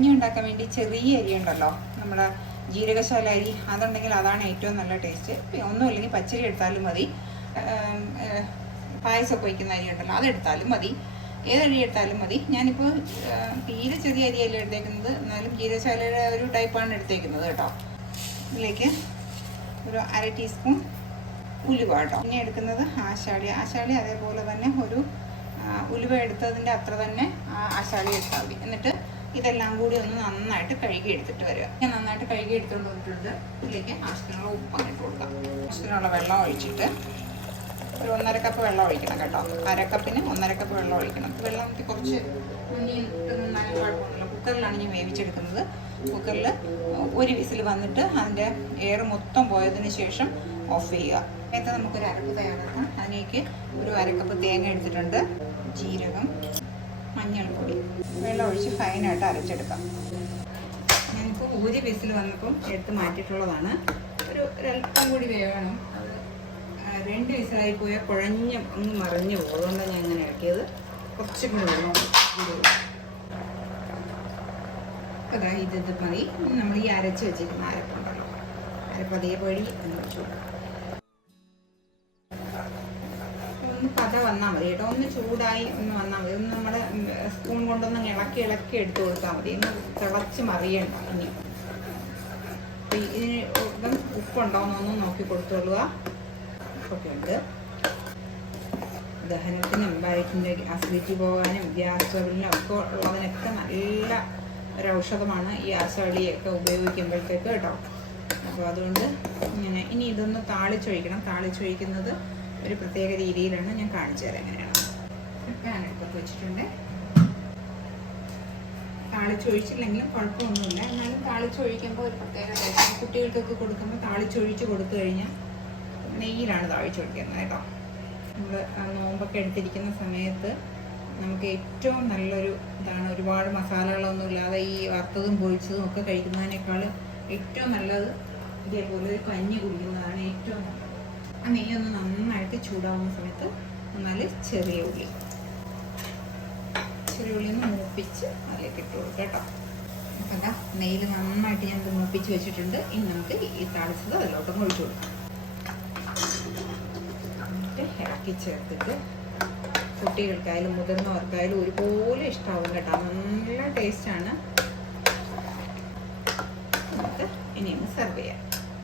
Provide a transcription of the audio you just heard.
ഇനി ഉണ്ടാക്കാൻ വേണ്ടി ചെറിയ അരി ഉണ്ടല്ലോ, നമ്മുടെ ജീരകശാല അരി, അതുണ്ടെങ്കിൽ അതാണ് ഏറ്റവും നല്ല ടേസ്റ്റ്. ഒന്നുമില്ലെങ്കിൽ പച്ചരി എടുത്താലും മതി. പായസമൊക്കെ വയ്ക്കുന്ന അരി ഉണ്ടല്ലോ, അതെടുത്താലും മതി. ഏതരി എടുത്താലും മതി. ഞാനിപ്പോൾ തീരെ ചെറിയ അരിയല്ല എടുത്തേക്കുന്നത്, എന്നാലും ജീരകശാലയുടെ ഒരു ടൈപ്പാണ് എടുത്തേക്കുന്നത് കേട്ടോ. ഇതിലേക്ക് ഒരു 1/2 ടീസ്പൂൺ ഉലുവ കേട്ടോ. പിന്നെ എടുക്കുന്നത് ആശാളി അതേപോലെ തന്നെ ഒരു ഉലുവ എടുത്തതിൻ്റെ അത്ര തന്നെ ആശാളി എടുത്താൽ മതി. എന്നിട്ട് ഇതെല്ലാം കൂടി ഒന്ന് നന്നായിട്ട് കഴുകി എടുത്തിട്ട് വരിക. ഞാൻ നന്നായിട്ട് കഴുകി എടുത്തുകൊണ്ട് വന്നിട്ടുണ്ട്. ഇതിലേക്ക് ആവശ്യത്തിനുള്ള ഉപ്പ് ഇട്ട് കൊടുക്കാം. ആവശ്യത്തിനുള്ള വെള്ളം ഒഴിച്ചിട്ട് ഒരു 1.5 കപ്പ് വെള്ളം ഒഴിക്കണം കേട്ടോ. 1/2 കപ്പിന് 1.5 കപ്പ് വെള്ളം ഒഴിക്കണം. വെള്ളം നമുക്ക് കുറച്ച് മുന്നിൽ നിന്നാലും കുഴപ്പമൊന്നുമില്ല. കുക്കറിലാണ് ഞാൻ വേവിച്ചെടുക്കുന്നത്. കുക്കറിൽ ഒരു വിസിൽ വന്നിട്ട് അതിൻ്റെ എയർ മൊത്തം പോയതിന് ശേഷം ഓഫ് ചെയ്യുക. എന്നിട്ട് നമുക്കൊരു അരപ്പ് തയ്യാറാക്കാം. അതിലേക്ക് ഒരു 1/2 കപ്പ് തേങ്ങ എടുത്തിട്ടുണ്ട്, ജീരകം, മഞ്ഞൾപ്പൊടി, വെള്ളം ഒഴിച്ച് ഫൈനായിട്ട് അരച്ചെടുക്കാം. ഞാനിപ്പോൾ ഒരു വിസിൽ വന്നപ്പം എടുത്ത് മാറ്റിയിട്ടുള്ളതാണ്. ഒരല്പം കൂടി വേവണം. അത് 2 വിസിലായി പോയാൽ കുഴഞ്ഞ് ഒന്ന് മറിഞ്ഞു പോകും. അതുകൊണ്ടാണ് ഞാൻ ഇങ്ങനെ ഇറക്കിയത്. കുറച്ചും കൂടി വേണം. അതാ ഇത് മതി. നമ്മൾ ഈ അരച്ച് വെച്ചിരിക്കുന്ന അരപ്പുണ്ടല്ലോ, അരപ്പ് അതേപടി ഒന്ന് വെച്ച് കൊടുക്കാം. ഒന്ന് പത വന്നാൽ മതി കേട്ടോ. ഒന്ന് ചൂടായി ഒന്ന് വന്നാൽ മതി. ഒന്ന് നമ്മുടെ സ്പൂൺ കൊണ്ടൊന്ന് ഇളക്കി എടുത്ത് കൊടുത്താൽ മതി. ഒന്ന് തിളച്ച് മറിയണ്ട. ഇനി ഇതിന് ഉപ്പുണ്ടോയെന്നൊന്നും നോക്കി കൊടുത്തോളുക. ഉപ്പൊക്കെ ഉണ്ട്. ദഹനത്തിനും വയറ്റിൻ്റെ അസിഡിറ്റി പോകാനും ഗ്യാസ് ട്രബിളിനും ഒക്കെ ഉള്ളതിനൊക്കെ നല്ല ഒരു ഔഷധമാണ് ഈ ആശാളിയൊക്കെ ഉപയോഗിക്കുമ്പോഴത്തേക്ക് കേട്ടോ. അപ്പോൾ അതുകൊണ്ട് ഇനി ഇതൊന്ന് താളിച്ചൊഴിക്കണം. താളിച്ചൊഴിക്കുന്നത് ഒരു പ്രത്യേക രീതിയിലാണ്. ഞാൻ കാണിച്ചു തരാം എങ്ങനെയാണ്. പാൻ അടുപ്പത്ത് വെച്ചിട്ടുണ്ട്. താളിച്ചൊഴിച്ചില്ലെങ്കിലും കുഴപ്പമൊന്നുമില്ല. എന്നാലും താളിച്ചൊഴിക്കുമ്പോൾ ഒരു പ്രത്യേക ടേസ്റ്റ്. കുട്ടികൾക്കൊക്കെ കൊടുക്കുമ്പോൾ താളിച്ചൊഴിച്ച് കൊടുത്തു കഴിഞ്ഞാൽ നെയ്യിലാണ് താളിച്ചൊഴിക്കുന്നത് കേട്ടോ. നമ്മൾ നോമ്പൊക്കെ എടുത്തിരിക്കുന്ന സമയത്ത് നമുക്ക് ഏറ്റവും നല്ലൊരു ഇതാണ്. ഒരുപാട് മസാലകളൊന്നും ഇല്ലാതെ ഈ വറുത്തതും പൊരിച്ചതും ഒക്കെ കഴിക്കുന്നതിനേക്കാൾ ഏറ്റവും നല്ലത് ഇതേപോലെ ഒരു കഞ്ഞി കുടിക്കുന്നതാണ് ഏറ്റവും നല്ലത്. ആ നെയ്യൊന്ന് നന്നായിട്ട് ചൂടാവുന്ന സമയത്ത് എന്നാൽ ചെറിയ ഉള്ളി ഒന്ന് മൂപ്പിച്ച് അതിലേക്ക് ഇട്ട് കൊടുക്കുക കേട്ടോ. അപ്പം എന്താ നെയ്യിൽ നന്നായിട്ട് ഞാനത് മൂപ്പിച്ച് വെച്ചിട്ടുണ്ട്. ഇനി നമുക്ക് ഈ താളിച്ചത് അതിലോട്ടൊന്ന് ഒഴിച്ചു കൊടുക്കാം. എന്നിട്ട് ഇറക്കി ചേർത്തിട്ട് കുട്ടികൾക്കായാലും മുതിർന്നവർക്കായാലും ഒരുപോലെ ഇഷ്ടമാവും കേട്ടോ. നല്ല ടേസ്റ്റാണ്. നമുക്ക് ഇനിയൊന്ന് സെർവ് ചെയ്യാം.